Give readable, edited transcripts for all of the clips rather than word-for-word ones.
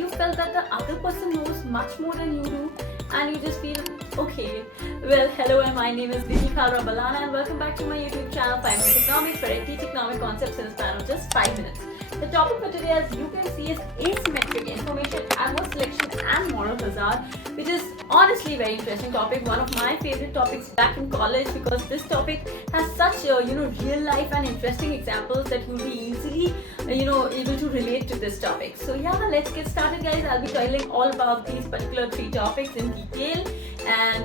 you felt that the other person knows much more than you do and you just feel, okay, well, hello, and my name is Lily Kalra Balana and welcome back to my YouTube channel 5 Minute Economics, where I teach economic concepts in a span of just 5 minutes. The topic for today, as you can see, is asymmetric information, adverse selection and moral hazard, which is honestly a very interesting topic, one of my favorite topics back in college, because this topic has such real life and interesting examples that you'll be easily able to relate to this topic. So yeah, let's get started, guys. I'll be telling all about these particular 3 topics in detail, and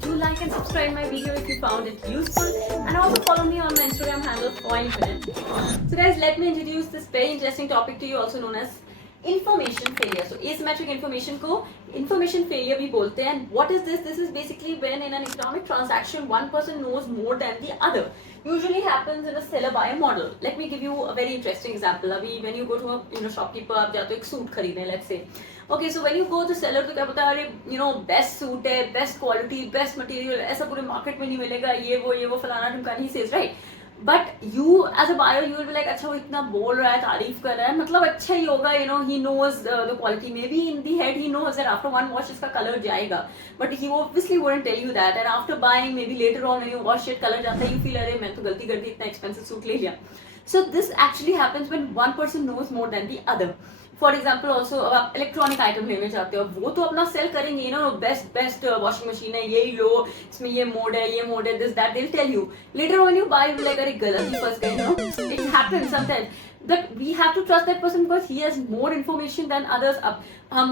do like and subscribe my video if you found it useful, and also follow me on my Instagram handle Pointminute. So guys, let me introduce this very interesting topic to you, also known as information failure. So asymmetric information को information failure भी बोलते हैं. And what is this? This is basically when in an economic transaction one person knows more than the other. Usually happens in a seller buyer model. Let me give you a very interesting example. अभी when you go to a shopkeeper, आप जाते हो एक सूट खरीदने, let's say. Okay, so when you go to seller तो क्या पता है, अरे best सूट है, best quality, best material, ऐसा पूरे market में नहीं मिलेगा, ये वो फलाना ढिमकाना, he says, right? But you as a buyer, you will be like, अच्छा वो इतना बोल रहा है, तारीफ कर रहा है, मतलब अच्छा ही होगा, he knows the quality. Maybe in the head he knows that after one wash इसका color जाएगा, but he obviously wouldn't tell you that. And after buying, maybe later on when you wash it, color जाता है, you feel अरे मैं तो गलती कर दी, इतना expensive सूट ले लिया. So this actually happens when one person knows more than the other. For example also आप इलेक्ट्रॉनिक आइटम लेने चाहते हो, वो तो अपना सेल करेंगे, बेस्ट वॉशिंग मशीन है, ये लो, इसमें ये मोड है, this that, they will tell you. Later when you buy, like अरे गलत ही फंस गए, it happens sometimes that we have to trust that person because he has more information than others. अब हम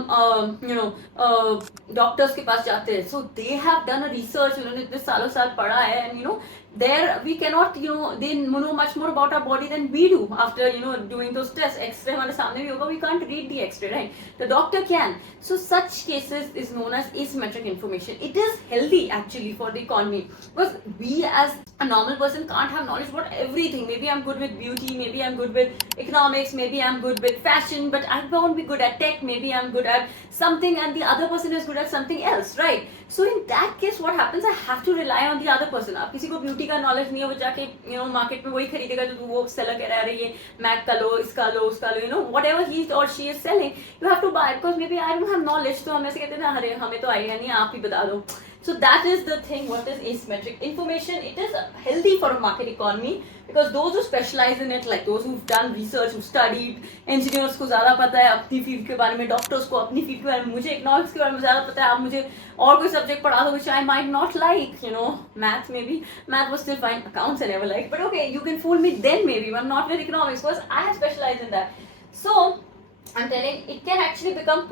डॉक्टर्स के पास जाते हैं, so they have done a research, उन्होंने इतने सालों साल पढ़ा है, and there we cannot they know much more about our body than we do after doing those tests. X-ray हमारे सामने भी होगा, we can't read the X-ray, right? The doctor can. So such cases is known as asymmetric information. It is healthy actually for the economy because we as a normal person can't have knowledge about everything. Maybe I'm good with beauty, maybe I'm good with economics, maybe I'm good with fashion, but I won't be good at tech. Maybe I'm good at something and the other person is good at something else, right? So in that case what happens, I have to rely on the other person. आप किसी को ब्यूटी का नॉलेज नहीं है, वो जाके मार्केट में वही खरीदेगा जो वो सेलर कह रहा है, ये मैक का लो, इसका लो, उसका लो, whatever he or she is selling, you have to buy because maybe I don't have knowledge. तो हम ऐसे कहते हैं ना, अरे हमें तो आइडिया नहीं, आप ही बता दो. So that is the thing. What is asymmetric information? It is healthy for a market economy because those who specialize in it, like those who've done research, who've studied, engineers को ज़्यादा पता है अपनी फील्ड के बारे में, डॉक्टर्स को अपनी फील्ड के बारे में, मुझे इकोनॉमिक्स के बारे में ज़्यादा पता है, आप मुझे और कोई सब्जेक्ट पढ़ा दो which I might not like, math maybe, math was still fine, accounts I never liked, but okay, you can fool me then maybe, but not with economics because I have specialized in that. So I'm telling, it can actually become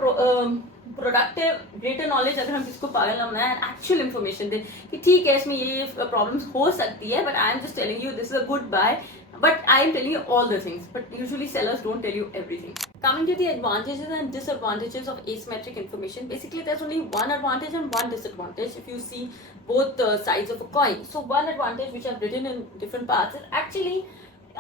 productive greater knowledge अगर हम किसको पागल ना बनाए, actual information दे कि ठीक है इसमें ये प्रॉब्लम्स हो सकती है, but I am just telling you this is a good buy, but I am telling you all the things, but usually sellers don't tell you everything. Coming to the advantages and disadvantages of asymmetric information, basically there's only one advantage and one disadvantage if you see both sides of a coin. So one advantage which I've written in different parts is actually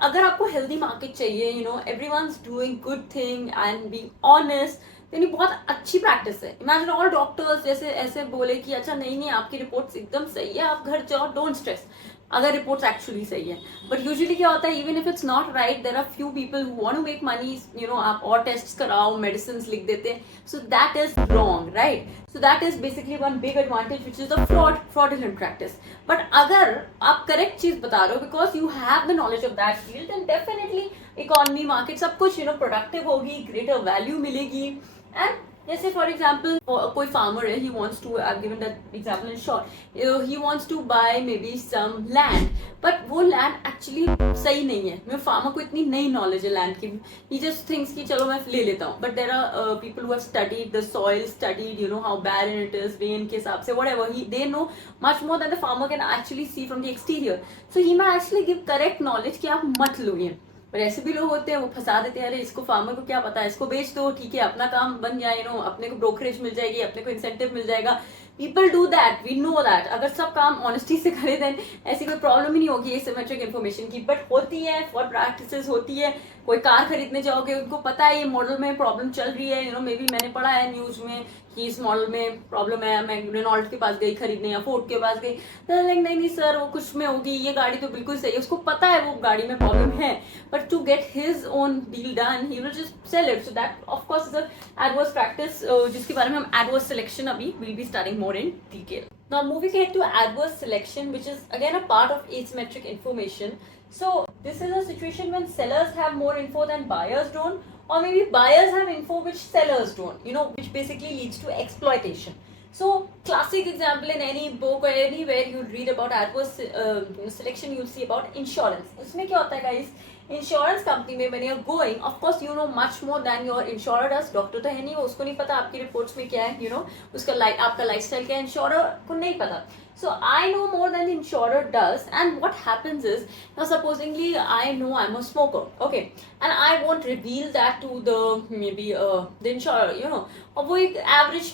अगर आपको healthy market चाहिए, everyone's doing good thing and being honest, यानी बहुत अच्छी प्रैक्टिस है. Imagine all doctors जैसे ऐसे बोले कि अच्छा नहीं आपकी रिपोर्ट्स एकदम सही है, आप घर जाओ, डोंट स्ट्रेस, अगर रिपोर्ट्स एक्चुअली सही है. बट यूजुअली क्या होता है, even if it's not right, there are few people who want to make money, आप और टेस्ट कराओ, मेडिसिन लिख देते हैं, so that is wrong, right? So that is basically one big advantage which is the fraudulent practice. But अगर आप correct चीज बता रहे हो because you have the knowledge of that field, then definitely economy, market सब कुछ productive होगी, greater value मिलेगी. एंड जैसे फॉर एग्जाम्पल कोई फार्मर है, he wants to, I have given that example in short, he wants to buy maybe some land, but वो land actually सही नहीं है. मेरे फार्मर को इतनी नई नॉलेज है लैंड की, ही जस्ट थिंक्स कि चलो मैं ले लेता हूँ, but there are people who have studied the soil, studied how barren it is, rain के हिसाब से, whatever, they know much more than the farmer can actually see from the exterior. So he may actually give correct knowledge कि आप मत लो ये. पर ऐसे भी लोग होते हैं, वो फंसा देते हैं, अरे इसको फार्मर को क्या पता है, इसको बेच दो, ठीक है अपना काम बन गया, अपने को ब्रोकरेज मिल जाएगी, अपने को इंसेंटिव मिल जाएगा. People do that, we know that. अगर सब काम ऑनेस्टी से करें देन ऐसी कोई प्रॉब्लम ही नहीं होगी एसिमेट्रिक इन्फॉर्मेशन की, बट होती है फॉर प्रैक्टिसेस होती है। कोई कार खरीदने जाओगे, उनको पता है ये मॉडल में प्रॉब्लम चल रही है, मे बी मैंने पढ़ा है न्यूज में कि इस मॉडल में प्रॉब्लम है, मैं रेनॉल्ट के पास गई खरीदने या फोर्ड के पास गई, तो लाइक नहीं नहीं सर वो कुछ में होगी, ये गाड़ी तो बिल्कुल सही है, उसको पता है वो गाड़ी में प्रॉब्लम है, but to get his own deal done he will just sell it. So that of course is adverse practice, जिसके बारे में हम एडवर्स सिलेक्शन अभी will be starting more in detail. Now moving ahead to adverse selection, which is again a part of asymmetric information. So this is a situation when sellers have more info than buyers don't, or maybe buyers have info which sellers don't, which basically leads to exploitation. So classic example in any book or anywhere you read about adverse selection, you'll see about insurance. उसमें क्या होता है guys? Insurance company में when you're going, of course you know much more than your insurer does. Doctor तो है नहीं, उसको नहीं पता आपकी रिपोर्ट्स में क्या है, उसका आपका लाइफस्टाइल क्या है, इंश्योरर को नहीं पता. So I know more than the insurer does, and what happens is, now supposingly I know I'm a smoker, okay, and I won't reveal that to the maybe the insurer, और वो एक average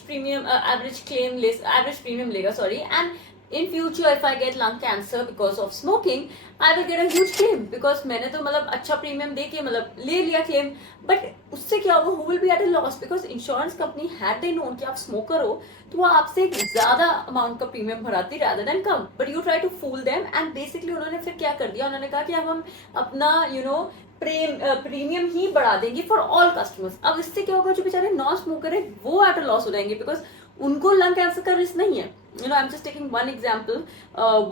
premium लेगा, sorry, and in future if I get lung cancer because of smoking, I will get a huge claim because मैंने तो मतलब अच्छा प्रीमियम दे के मतलब ले लिया क्लेम, बट उससे क्या होगा, who will be at a loss because insurance company had they known कि आप स्मोकर हो तो वो आपसे एक ज्यादा अमाउंट का प्रीमियम भराती rather than कम, but you try to fool them and basically उन्होंने फिर क्या कर दिया, उन्होंने कहा कि अब हम अपना प्रीमियम ही बढ़ा देंगे फॉर ऑल कस्टमर्स. अब इससे क्या होगा, जो बेचारे नॉन स्मोकर है वो एट अ लॉस हो जाएंगे बिकॉज उनको लंग कैंसर का रिस्क नहीं है. I am just taking one example,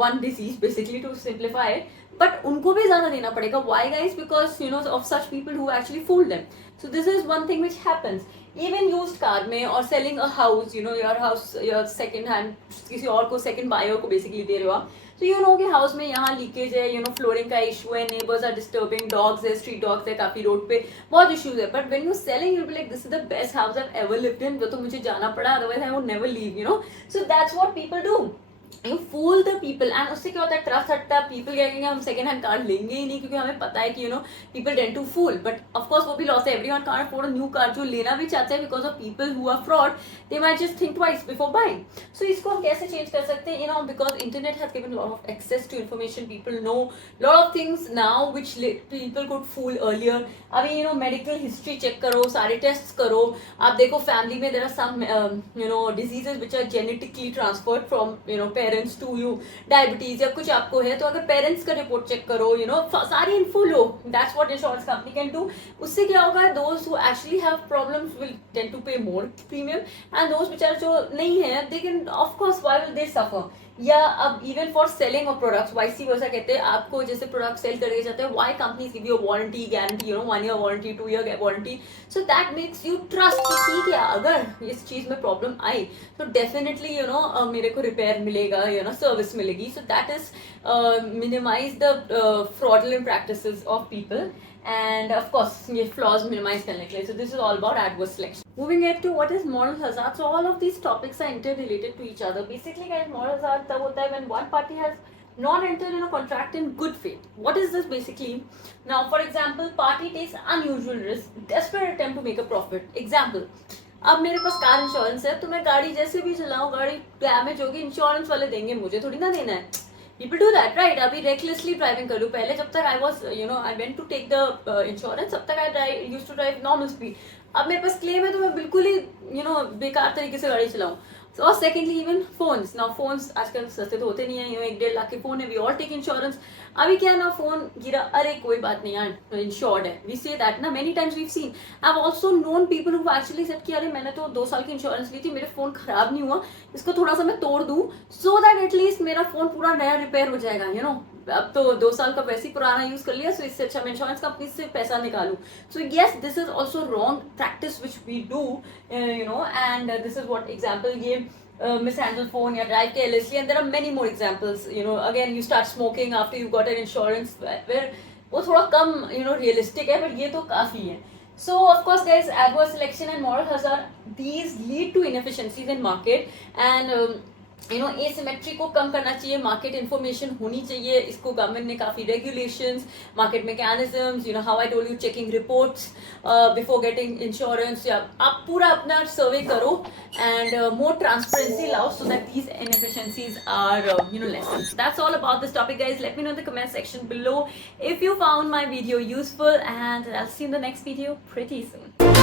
one disease basically to simplify, but उनको भी ज्यादा देना पड़ेगा. Why guys? Because of such people who actually fool them. So this is one thing which happens even used car में और selling a house, your house, your second hand किसी और को, सेकंड बायर को बेसिकली दे रहे हो आप. So कि हाउस में यहाँ लीकेज है, फ्लोरिंग का इशू है, नेबर्स आर डिस्टर्बिंग, डॉग्स है, स्ट्रीट डॉग्स है काफी रोड पे, बहुत इश्यूज है. But when you selling you be like this is the best house I have ever lived in, तो मुझे जाना पड़ा, otherwise I would never leave. So that's what people do, you fool the people. And उससे क्या होता है, ट्रस्ट हटता है. पीपल क्या कहेंगे, हम सेकंड हैंड कार लेंगे ही नहीं क्योंकि हमें पता है कि people tend to fool. But of course वो भी लॉस है. Everyone can't afford a new car. जो लेना भी चाहते हैं because of people who are fraud, they might just think twice before buying. So इसको हम कैसे चेंज कर सकते हैं, because internet has given lot of access to information. People know lot of things now which people could fool earlier. अभी medical history check करो, सारे test करो, आप देखो फैमिली में there are some diseases which are genetically transferred from parents to you. Diabetes या कुछ आपको है तो अगर पेरेंट्स का रिपोर्ट चेक करो, सारी इन्फो लो. That's what insurance company can do. उससे क्या होगा, दोस्त who actually have problems will tend to pay more premium, and दोस्त बेचारे जो नहीं है they can of course why will they suffer. या अब even for selling of products vice versa कहते हैं, आपको जैसे प्रोडक्ट सेल करके जाते हैं, why companies give you warranty guarantee, 1 year warranty, 2 year warranty. So that makes you trust कि ठीक है अगर इस चीज में प्रॉब्लम आई तो डेफिनेटली मेरे को रिपेयर मिलेगा, सर्विस मिलेगी. So that is minimise the fraudulent practices of people, and of course ये flaws minimize करने के लिए. So this is all about adverse selection. Moving ahead to what is moral hazard. So all of these topics are interrelated to each other. Basically guys, moral hazard तब होता है when one party has not entered in a contract in good faith. What is this basically? Now for example, party takes unusual risk, desperate attempt to make a profit. Example, अब मेरे पास car insurance है तो मैं गाड़ी जैसे भी चलाऊं, गाड़ी डैमेज होगी, इंश्योरेंस वाले देंगे, मुझे थोड़ी ना देना है. People do that, right? अभी recklessly driving कर लूँ. पहले जब तक I was, I went to take the insurance, तब तक I used to drive normal speed. अब मेरे पास क्लेम है तो मैं बिल्कुल ही बेकार तरीके से गाड़ी चलाऊँ. और secondly even phones. Now phones आजकल सस्ते तो होते नहीं है, 1-1.5 लाख के फोन है, वी ऑल टेक इंश्योरेंस. अभी क्या ना, फोन गिरा, अरे कोई बात नहीं यार इंश्योर्ड है, वी से दैट ना many times we seen. I have also known people who actually said कि अरे मैंने तो 2 साल की इंश्योरेंस ली थी, मेरे फोन खराब नहीं हुआ, इसको थोड़ा सा मैं तोड़ दूं सो दैट एटलीस्ट मेरा फोन पूरा नया रिपेयर हो जाएगा. अब तो 2 साल का वैसे ही पुराना यूज कर लिया, सो इससे अच्छा मैं इंश्योरेंस कंपनी से पैसा निकालूं. So yes, this is also wrong practice which we do, and this is what example ये mishandle phone या drive carelessly, and there are many more examples. Again you start smoking after you got an insurance, where वो थोड़ा कम realistic है, but ये तो काफी है. So of course there is adverse selection and moral hazard. These lead to inefficiencies in market, and asymmetry को कम करना चाहिए, मार्केट इन्फॉर्मेशन होनी चाहिए, इसको गवर्नमेंट ने काफ़ी regulations, market mechanisms, how I told you, checking reports before getting insurance, या आप पूरा अपना सर्वे करो एंड मोर ट्रांसपेरेंसी लाओ so that these inefficiencies are lessened. That's all about this topic, guys. Let me know in the comment section below if you found my video useful, and I'll see you in the next video pretty soon.